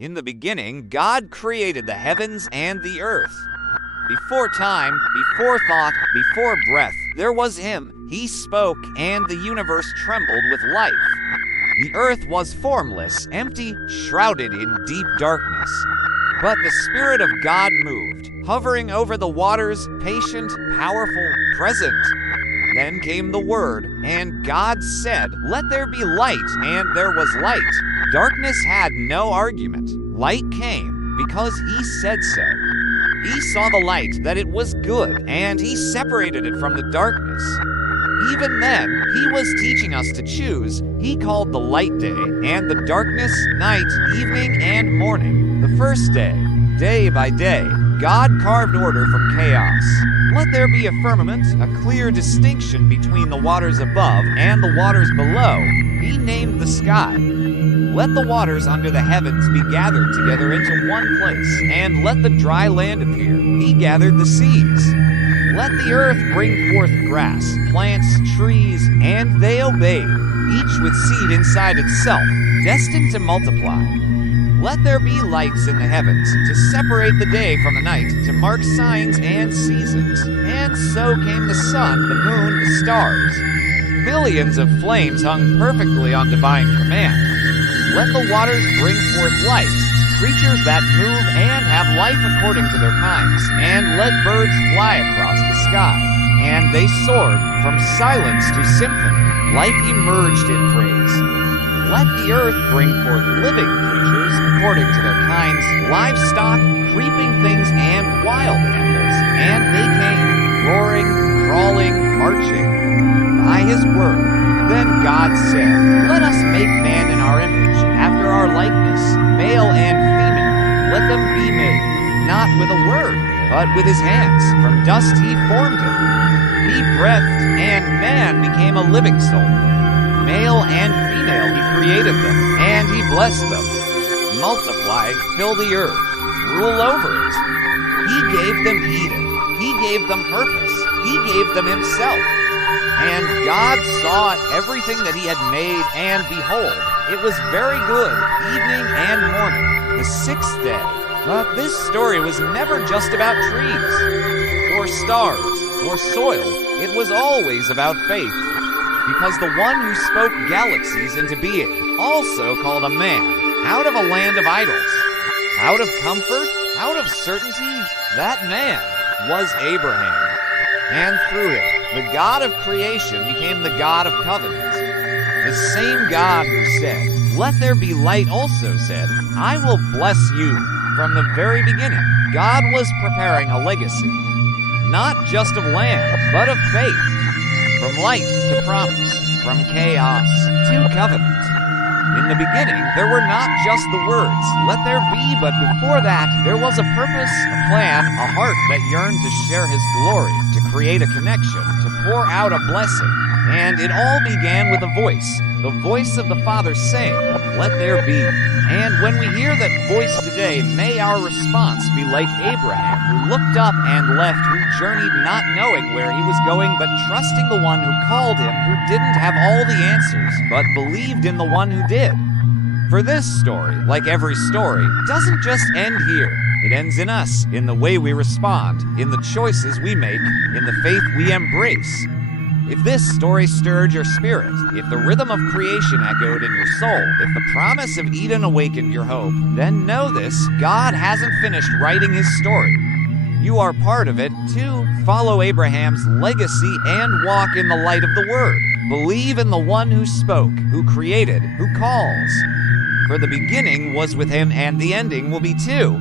In the beginning, God created the heavens and the earth. Before time, before thought, before breath, there was Him. He spoke, and the universe trembled with life. The earth was formless, empty, shrouded in deep darkness. But the Spirit of God moved, hovering over the waters, patient, powerful, present. Then came the Word, and God said, "Let there be light," and there was light. Darkness had no argument. Light came because He said so. He saw the light, that it was good, and He separated it from the darkness. Even then, He was teaching us to choose. He called the light day, and the darkness night, evening, and morning. The first day by day, God carved order from chaos. Let there be a firmament, a clear distinction between the waters above and the waters below. He named the sky. Let the waters under the heavens be gathered together into one place, and let the dry land appear. He gathered the seas. Let the earth bring forth grass, plants, trees, and they obeyed, each with seed inside itself, destined to multiply. Let there be lights in the heavens, to separate the day from the night, to mark signs and seasons. And so came the sun, the moon, the stars. Billions of flames hung perfectly on divine command. Let the waters bring forth life, creatures that move and have life according to their kinds, and let birds fly across the sky. And they soared from silence to symphony. Life emerged in praise. Let the earth bring forth living creatures according to their kinds, livestock, creeping things, and wild animals. And they came, roaring, crawling, marching, by His word. Then God said, "Let us make man in our image, after our likeness, male and female. Let them be made, not with a word, but with His hands. From dust He formed him. He breathed, and man became a living soul. Male and female He created them, and He blessed them. Multiply, fill the earth, rule over it." He gave them Eden. He gave them purpose. He gave them Himself. And God saw everything that He had made, and behold, it was very good, evening and morning, the sixth day. But this story was never just about trees, or stars, or soil. It was always about faith. Because the one who spoke galaxies into being also called a man out of a land of idols, out of comfort, out of certainty. That man was Abraham. And through him, the God of creation became the God of covenant. The same God who said, "Let there be light," also said, "I will bless you." From the very beginning, God was preparing a legacy, not just of land, but of faith. From light to promise, from chaos to covenant. In the beginning, there were not just the words, "Let there be," but before that, there was a purpose, a plan, a heart that yearned to share His glory, to create a connection, to pour out a blessing. And it all began with a voice, the voice of the Father saying, "Let there be." And when we hear that voice today, may our response be like Abraham, who looked up and left, who journeyed not knowing where he was going, but trusting the one who called him, who didn't have all the answers, but believed in the one who did. For this story, like every story, doesn't just end here. It ends in us, in the way we respond, in the choices we make, in the faith we embrace. If this story stirred your spirit, if the rhythm of creation echoed in your soul, if the promise of Eden awakened your hope, then know this: God hasn't finished writing His story. You are part of it, too. Follow Abraham's legacy and walk in the light of the Word. Believe in the one who spoke, who created, who calls. For the beginning was with Him, and the ending will be too.